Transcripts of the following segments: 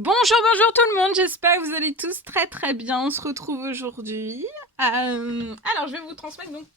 Bonjour tout le monde, j'espère que vous allez tous très bien. On se retrouve aujourd'hui. Alors, je vais vous transmettre donc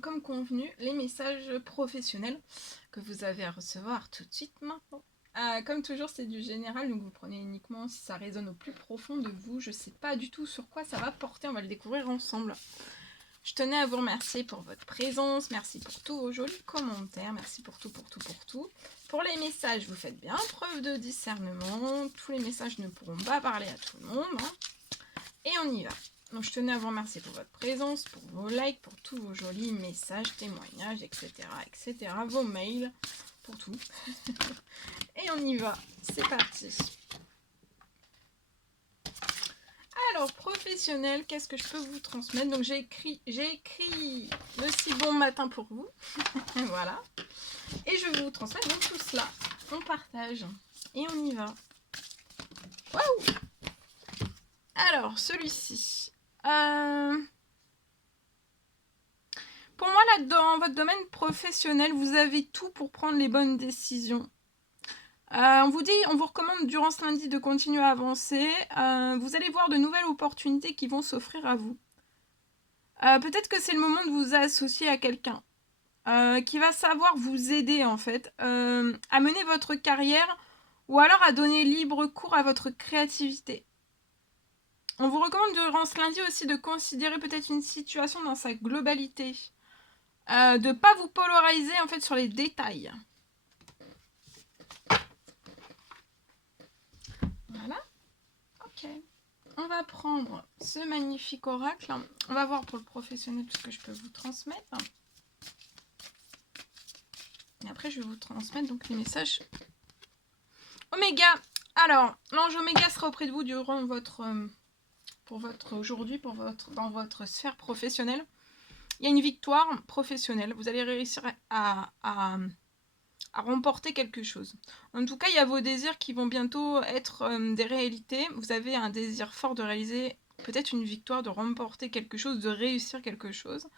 comme convenu les messages professionnels que vous avez à recevoir tout de suite maintenant. Comme toujours, c'est du général, donc vous prenez uniquement si ça résonne au plus profond de vous. Je sais pas du tout sur quoi ça va porter, on va le découvrir ensemble. Je tenais à vous remercier pour votre présence, merci pour tous vos jolis commentaires, merci pour tout. Pour les messages, vous faites bien preuve de discernement, tous les messages ne pourront pas parler à tout le monde, hein. Et on y va. Donc je tenais à vous remercier pour votre présence, pour vos likes, pour tous vos jolis messages, témoignages, etc. Vos mails, pour tout. Et on y va, c'est parti. Alors, professionnel, qu'est-ce que je peux vous transmettre? Donc j'ai écrit le si bon matin pour vous. Voilà. Et je vais vous transmettre donc tout cela. On partage. Et on y va. Waouh! Alors, celui-ci. Pour moi, là, dans votre domaine professionnel, vous avez tout pour prendre les bonnes décisions. On vous recommande durant ce lundi de continuer à avancer. Vous allez voir de nouvelles opportunités qui vont s'offrir à vous. Peut-être que c'est le moment de vous associer à quelqu'un qui va savoir vous aider en fait à mener votre carrière ou alors à donner libre cours à votre créativité. On vous recommande durant ce lundi aussi de considérer peut-être une situation dans sa globalité. De ne pas vous polariser en fait sur les détails. Voilà. Ok. On va prendre ce magnifique oracle. On va voir pour le professionnel tout ce que je peux vous transmettre. Et après, je vais vous transmettre donc les messages. Oméga. Alors, l'ange Oméga sera auprès de vous durant aujourd'hui, dans votre sphère professionnelle. Il y a une victoire professionnelle. Vous allez réussir à remporter quelque chose. En tout cas, il y a vos désirs qui vont bientôt être des réalités. Vous avez un désir fort de réaliser peut-être une victoire, de remporter quelque chose, de réussir quelque chose.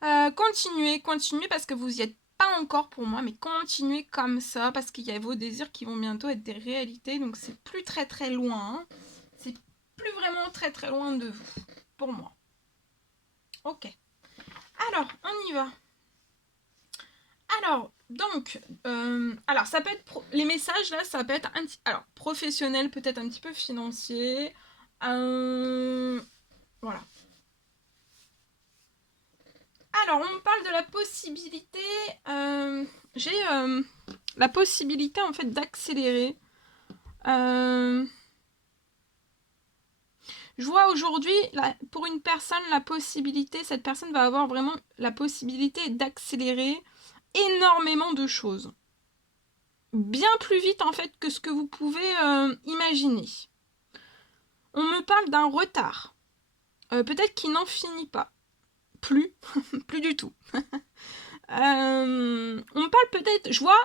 Continuez parce que vous n'y êtes pas encore pour moi, mais continuez comme ça parce qu'il y a vos désirs qui vont bientôt être des réalités. Donc c'est plus très loin. Hein. C'est plus vraiment très loin de vous, pour moi. Ok. Alors, on y va. Alors, donc, ça peut être les messages là, ça peut être professionnel, peut-être un petit peu financier. Voilà. Alors, on me parle de la possibilité. J'ai la possibilité en fait d'accélérer. Je vois aujourd'hui, pour une personne, cette personne va avoir vraiment la possibilité d'accélérer énormément de choses. Bien plus vite en fait que ce que vous pouvez imaginer. On me parle d'un retard. Peut-être qu'il n'en finit pas. Plus du tout. On me parle peut-être, je vois,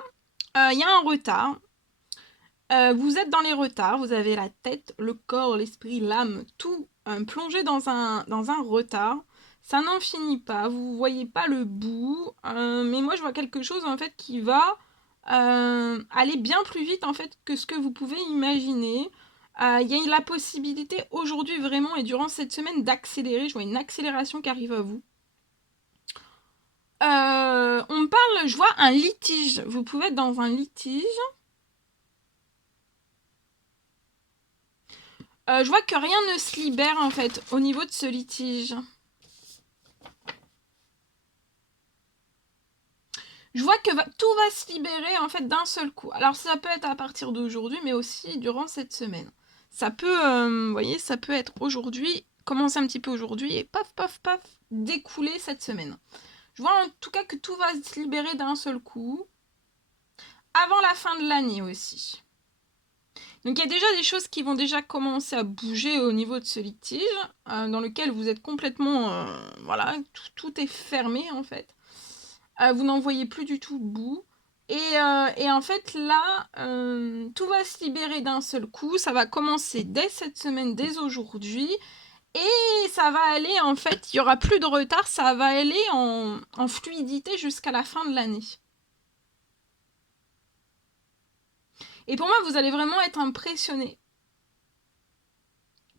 il y a un retard. Vous êtes dans les retards, vous avez la tête, le corps, l'esprit, l'âme, tout plongé dans un retard. Ça n'en finit pas, vous voyez pas le bout, mais moi je vois quelque chose en fait qui va aller bien plus vite en fait que ce que vous pouvez imaginer. Il y a la possibilité aujourd'hui vraiment et durant cette semaine d'accélérer, je vois une accélération qui arrive à vous. On me parle, je vois un litige, vous pouvez être dans un litige. Je vois que rien ne se libère en fait au niveau de ce litige. Je vois que tout va se libérer en fait d'un seul coup. Alors ça peut être à partir d'aujourd'hui, mais aussi durant cette semaine. Ça peut, vous voyez, ça peut être aujourd'hui, commencer un petit peu aujourd'hui et paf, découler cette semaine. Je vois en tout cas que tout va se libérer d'un seul coup. Avant la fin de l'année aussi. Donc il y a déjà des choses qui vont déjà commencer à bouger au niveau de ce litige, dans lequel vous êtes complètement... voilà, tout est fermé en fait. Vous n'en voyez plus du tout le bout. Et en fait là, tout va se libérer d'un seul coup. Ça va commencer dès cette semaine, dès aujourd'hui. Et ça va aller en fait, il n'y aura plus de retard, ça va aller en fluidité jusqu'à la fin de l'année. Et pour moi, vous allez vraiment être impressionné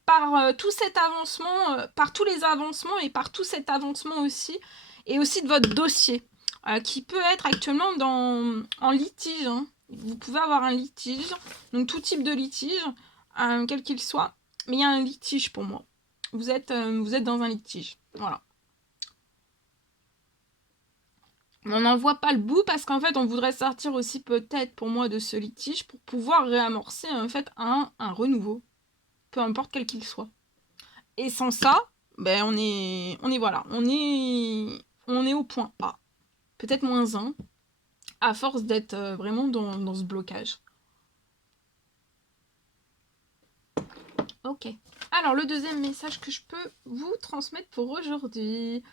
par tout cet avancement, par tous les avancements et par tout cet avancement aussi, et aussi de votre dossier, qui peut être actuellement en litige. Hein. Vous pouvez avoir un litige, donc tout type de litige, quel qu'il soit, mais il y a un litige pour moi. Vous êtes dans un litige, voilà. On n'en voit pas le bout parce qu'en fait, on voudrait sortir aussi peut-être pour moi de ce litige pour pouvoir réamorcer en fait un renouveau, peu importe quel qu'il soit. Et sans ça, ben on est voilà, on est au point A. Peut-être -1, à force d'être vraiment dans ce blocage. Ok. Alors, le deuxième message que je peux vous transmettre pour aujourd'hui.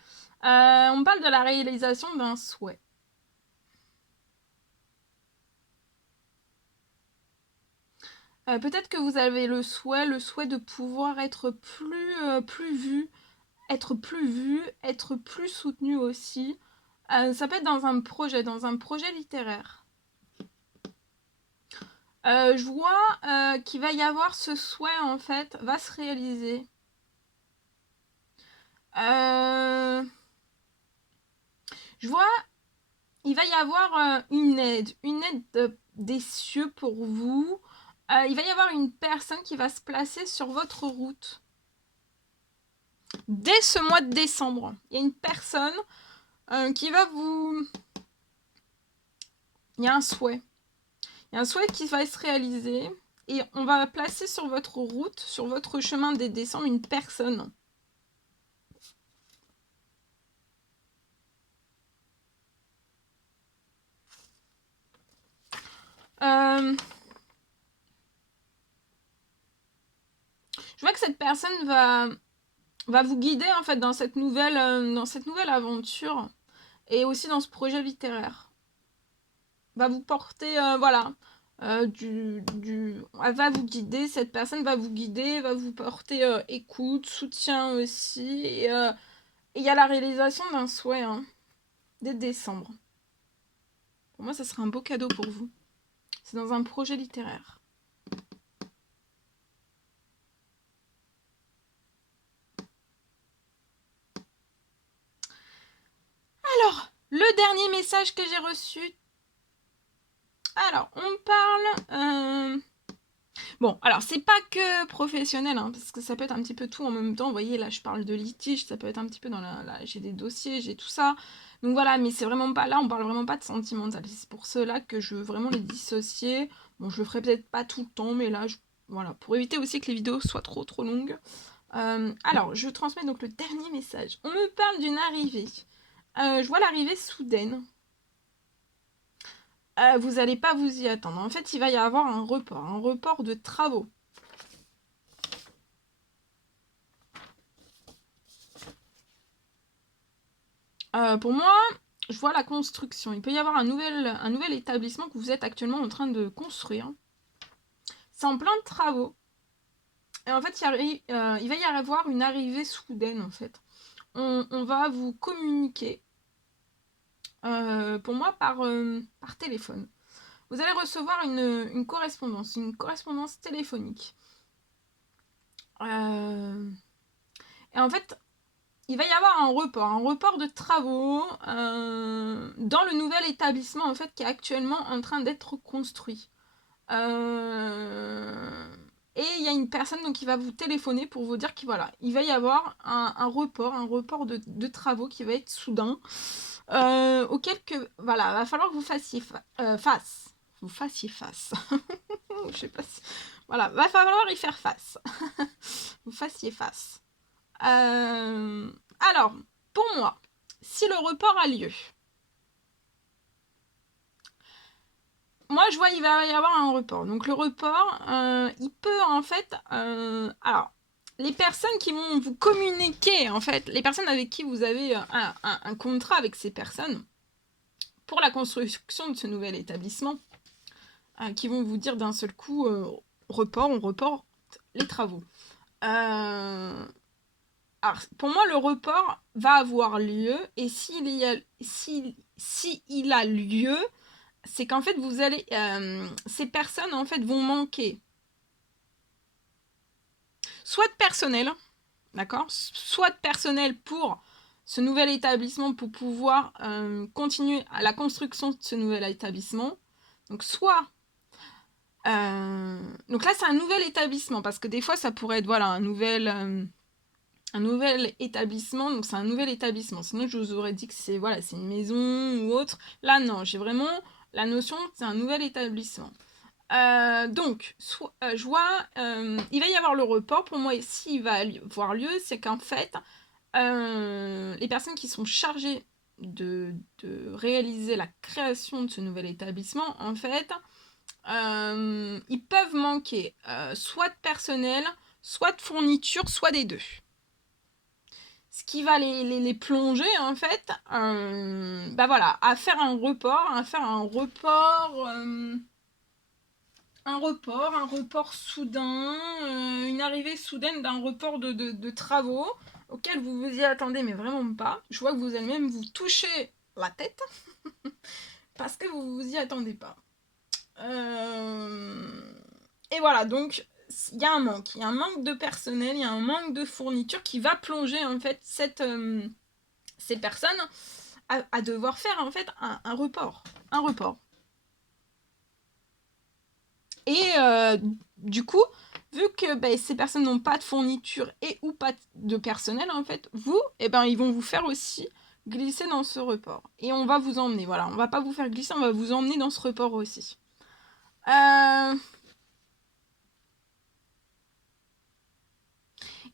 On parle de la réalisation d'un souhait. Peut-être que vous avez le souhait de pouvoir être plus vu, être plus soutenu aussi. Ça peut être dans un projet littéraire. Je vois qu'il va y avoir ce souhait, en fait, va se réaliser. Je vois, il va y avoir une aide des cieux pour vous. Il va y avoir une personne qui va se placer sur votre route. Dès ce mois de décembre, il y a une personne qui va vous... Il y a un souhait. Il y a un souhait qui va se réaliser et on va placer sur votre route, sur votre chemin des décembre, une personne. Je vois que cette personne va vous guider en fait dans cette nouvelle aventure et aussi dans ce projet littéraire. Va vous porter, voilà, elle va vous guider, cette personne va vous guider, va vous porter écoute, soutien aussi. Et il y a la réalisation d'un souhait, hein, dès décembre. Pour moi, ça sera un beau cadeau pour vous. C'est dans un projet littéraire. Alors, le dernier message que j'ai reçu. Alors, on parle... Bon, alors, c'est pas que professionnel, hein, parce que ça peut être un petit peu tout en même temps. Vous voyez, là, je parle de litige, ça peut être un petit peu dans j'ai des dossiers, j'ai tout ça. Donc voilà, mais c'est vraiment pas là, on parle vraiment pas de sentimental. C'est pour cela que je veux vraiment les dissocier. Bon, je le ferai peut-être pas tout le temps, mais là, voilà, pour éviter aussi que les vidéos soient trop longues. Alors, je transmets donc le dernier message. On me parle d'une arrivée. Je vois l'arrivée soudaine. Vous n'allez pas vous y attendre. En fait, il va y avoir un report de travaux. Pour moi, je vois la construction. Il peut y avoir un nouvel établissement que vous êtes actuellement en train de construire. C'est en plein de travaux. Et en fait, il va y avoir une arrivée soudaine, en fait. On va vous communiquer, pour moi, par téléphone. Vous allez recevoir une correspondance téléphonique. Et en fait, il va y avoir un report de travaux dans le nouvel établissement en fait qui est actuellement en train d'être construit. Et il y a une personne donc qui va vous téléphoner pour vous dire qu'il voilà, il va y avoir un report de travaux qui va être soudain, auquel que voilà, va falloir que vous fassiez face. Vous fassiez face. Je sais pas si... Voilà, va falloir y faire face. Vous fassiez face. Alors, pour moi, si le report a lieu, moi je vois il va y avoir un report. Donc le report, il peut en fait... alors, les personnes qui vont vous communiquer, en fait, les personnes avec qui vous avez un contrat avec ces personnes, pour la construction de ce nouvel établissement, qui vont vous dire d'un seul coup, on reporte les travaux. Alors, pour moi, le report va avoir lieu, et s'il a lieu, c'est qu'en fait, vous allez, ces personnes, en fait, vont manquer soit de personnel, d'accord, soit de personnel pour ce nouvel établissement, pour pouvoir continuer à la construction de ce nouvel établissement. Donc, soit... donc là, c'est un nouvel établissement, parce que des fois, ça pourrait être, voilà, un nouvel établissement, donc c'est un nouvel établissement. Sinon, je vous aurais dit que c'est, voilà, c'est une maison ou autre. Là, non, j'ai vraiment la notion, c'est un nouvel établissement. Donc, je vois, il va y avoir le report. Pour moi, s'il va avoir lieu, c'est qu'en fait, les personnes qui sont chargées de réaliser la création de ce nouvel établissement, en fait, ils peuvent manquer soit de personnel, soit de fourniture, soit des deux. Ce qui va les plonger, en fait, bah voilà, à faire un report, un report soudain, une arrivée soudaine d'un report de travaux auquel vous vous y attendez, mais vraiment pas. Je vois que vous allez même vous toucher la tête parce que vous vous y attendez pas. Et voilà, donc il y a un manque. Il y a un manque de personnel, il y a un manque de fourniture qui va plonger en fait ces personnes à devoir faire en fait un report. Un report. Et du coup, vu que ces personnes n'ont pas de fourniture et ou pas de personnel, en fait, vous, ils vont vous faire aussi glisser dans ce report. Et on va vous emmener, voilà, on va pas vous faire glisser, on va vous emmener dans ce report aussi.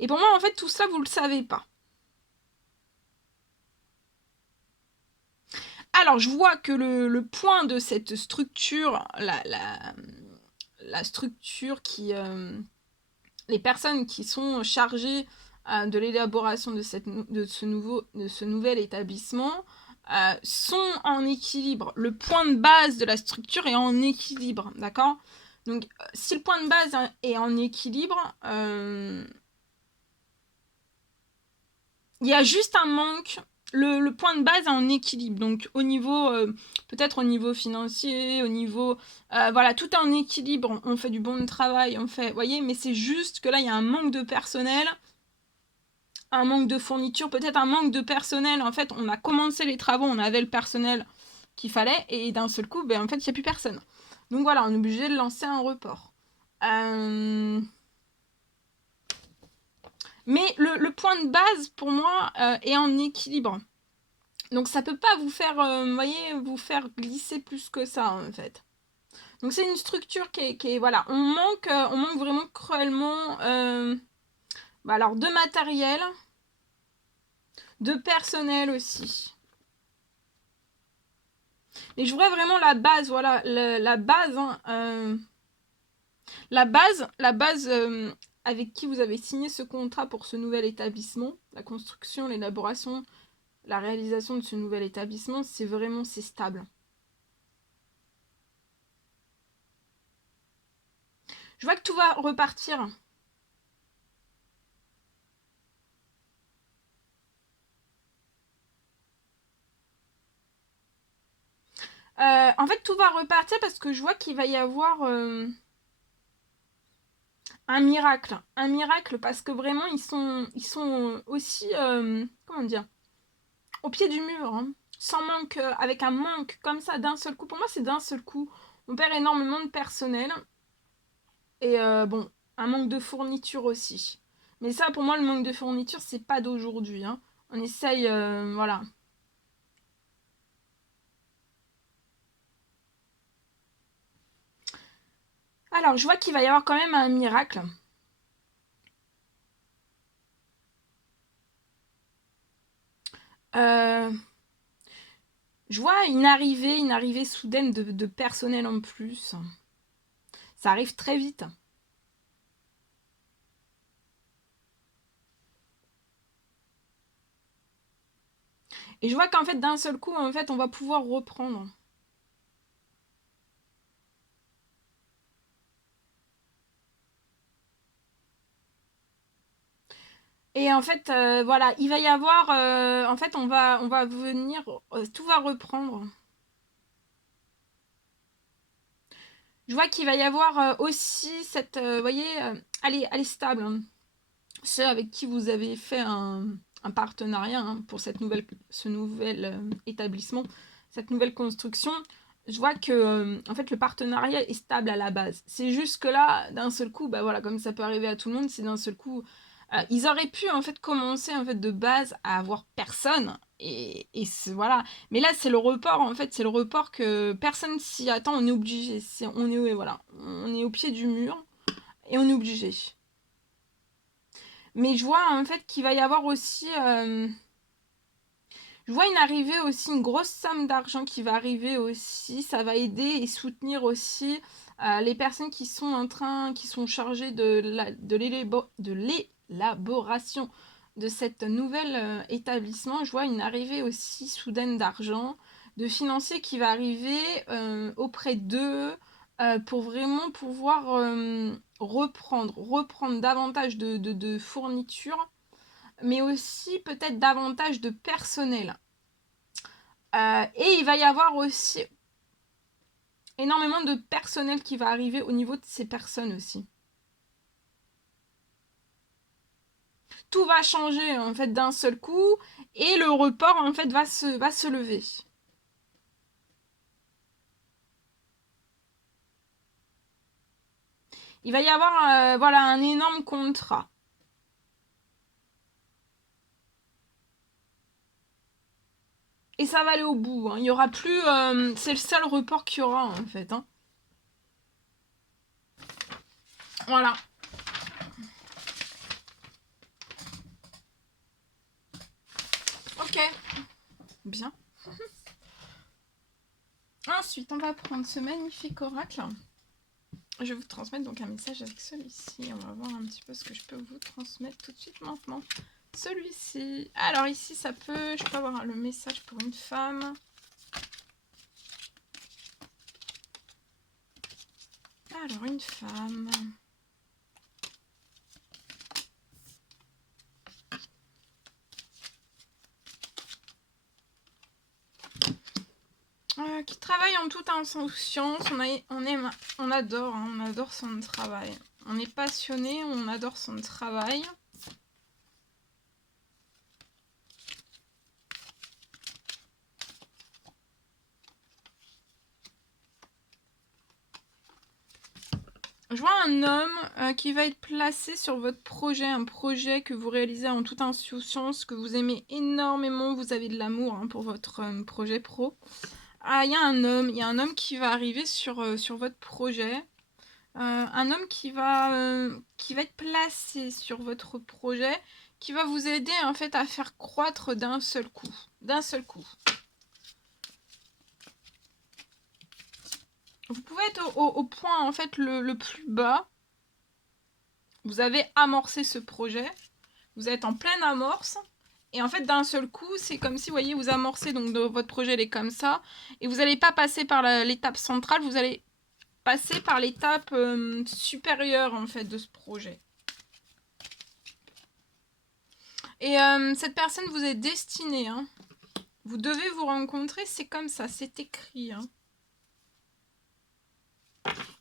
Et pour moi, en fait, tout ça, vous le savez pas. Alors, je vois que le point de cette structure, la structure qui... les personnes qui sont chargées de l'élaboration de ce nouvel établissement sont en équilibre. Le point de base de la structure est en équilibre, d'accord ? Donc, si le point de base est en équilibre, il y a juste un manque. Le point de base est en équilibre. Donc, au niveau, peut-être au niveau financier, au niveau. Voilà, tout est en équilibre. On fait du bon travail, on fait. Vous voyez, mais c'est juste que là, il y a un manque de personnel, un manque de fourniture, peut-être un manque de personnel. En fait, on a commencé les travaux, on avait le personnel qu'il fallait, et d'un seul coup, en fait, il n'y a plus personne. Donc voilà, on est obligé de lancer un report. Mais le point de base, pour moi, est en équilibre. Donc ça peut pas vous faire, voyez, vous faire glisser plus que ça, en fait. Donc c'est une structure qui est voilà, on manque vraiment cruellement alors de matériel, de personnel aussi. Mais je voudrais vraiment la base, voilà, la base, hein, la base avec qui vous avez signé ce contrat pour ce nouvel établissement, la construction, l'élaboration, la réalisation de ce nouvel établissement, c'est vraiment, c'est stable. Je vois que tout va repartir. En fait, tout va repartir parce que je vois qu'il va y avoir un miracle. Un miracle parce que vraiment, ils sont aussi, comment dire, au pied du mur. Hein. Sans manque, avec un manque comme ça d'un seul coup. Pour moi, c'est d'un seul coup. On perd énormément de personnel. Et bon, un manque de fourniture aussi. Mais ça, pour moi, le manque de fourniture, c'est pas d'aujourd'hui. Hein. On essaye, voilà. Alors, je vois qu'il va y avoir quand même un miracle. Euh, je vois une arrivée soudaine de personnel en plus. Ça arrive très vite. Et je vois qu'en fait, d'un seul coup, en fait, on va pouvoir reprendre. Et en fait, voilà, il va y avoir, en fait, on va venir, tout va reprendre. Je vois qu'il va y avoir aussi cette... vous voyez, elle est stable. Hein. Ceux avec qui vous avez fait un partenariat hein, pour ce nouvel établissement, cette nouvelle construction, je vois que en fait le partenariat est stable à la base. C'est juste que là, d'un seul coup, bah voilà, comme ça peut arriver à tout le monde, c'est d'un seul coup, ils auraient pu en fait commencer en fait de base à avoir personne et voilà. Mais là, c'est le report en fait, c'est le report que personne s'y attend. On est obligé, voilà, on est au pied du mur et on est obligé. Mais je vois en fait qu'il va y avoir aussi... je vois une arrivée aussi, une grosse somme d'argent qui va arriver aussi. Ça va aider et soutenir aussi les personnes qui sont en train, qui sont chargées de l'élaboration de cet nouvel établissement. Je vois une arrivée aussi soudaine d'argent, de financiers qui va arriver auprès d'eux pour vraiment pouvoir reprendre davantage de fournitures, mais aussi peut-être davantage de personnel. Et il va y avoir aussi énormément de personnel qui va arriver au niveau de ces personnes aussi. Tout va changer en fait d'un seul coup et le report en fait va se lever. Il va y avoir voilà, un énorme contrat. Et ça va aller au bout. Hein. Il y aura plus... c'est le seul report qu'il y aura en fait. Hein. Voilà. Ok. Bien. Ensuite, on va prendre ce magnifique oracle. Je vais vous transmettre donc un message avec celui-ci. On va voir un petit peu ce que je peux vous transmettre tout de suite maintenant. Celui-ci. Alors ici, je peux avoir le message pour une femme. Alors, une femme. Qui travaille en toute insouciance. On adore son travail. On est passionné, on adore son travail. Je vois un homme qui va être placé sur votre projet, un projet que vous réalisez en toute insouciance, que vous aimez énormément, vous avez de l'amour hein, pour votre projet pro. Ah, il y a un homme qui va arriver sur votre projet. Un homme qui va être placé sur votre projet, qui va vous aider en fait à faire croître d'un seul coup. D'un seul coup. Vous pouvez être au point en fait le plus bas. Vous avez amorcé ce projet. Vous êtes en pleine amorce. Et en fait, d'un seul coup, c'est comme si, vous voyez, vous amorcez, donc votre projet, il est comme ça. Et vous n'allez pas passer par l'étape centrale, vous allez passer par l'étape supérieure, en fait, de ce projet. Et cette personne vous est destinée. Hein. Vous devez vous rencontrer, c'est comme ça, c'est écrit. Hein.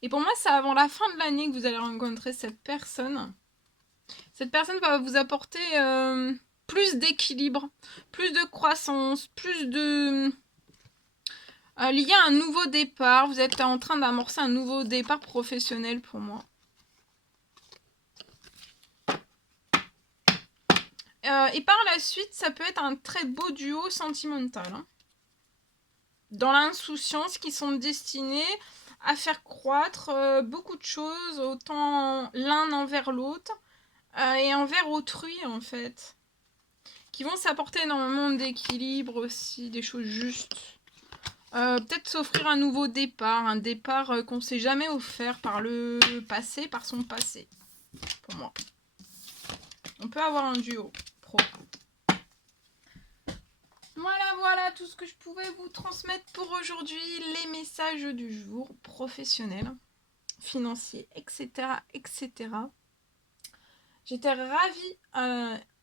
Et pour moi, c'est avant la fin de l'année que vous allez rencontrer cette personne. Cette personne va vous apporter plus d'équilibre, plus de croissance, plus de... il y a un nouveau départ. Vous êtes en train d'amorcer un nouveau départ professionnel pour moi. Et par la suite, ça peut être un très beau duo sentimental. Hein. Dans l'insouciance, qui sont destinés à faire croître beaucoup de choses, autant l'un envers l'autre et envers autrui en fait. Qui vont s'apporter énormément d'équilibre aussi, des choses justes. Peut-être s'offrir un nouveau départ, un départ qu'on ne s'est jamais offert par le passé, par son passé, pour moi. On peut avoir un duo pro. Voilà tout ce que je pouvais vous transmettre pour aujourd'hui. Les messages du jour, professionnels, financiers, etc. etc. J'étais ravie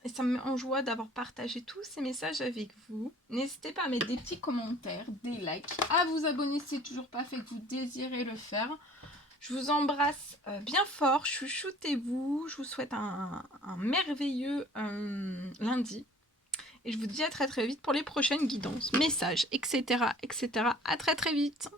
et ça me met en joie d'avoir partagé tous ces messages avec vous. N'hésitez pas à mettre des petits commentaires, des likes, à vous abonner si ce n'est toujours pas fait, que vous désirez le faire. Je vous embrasse bien fort, chouchoutez-vous, je vous souhaite un merveilleux lundi. Et je vous dis à très très vite pour les prochaines guidances, messages, etc. etc. À très très vite.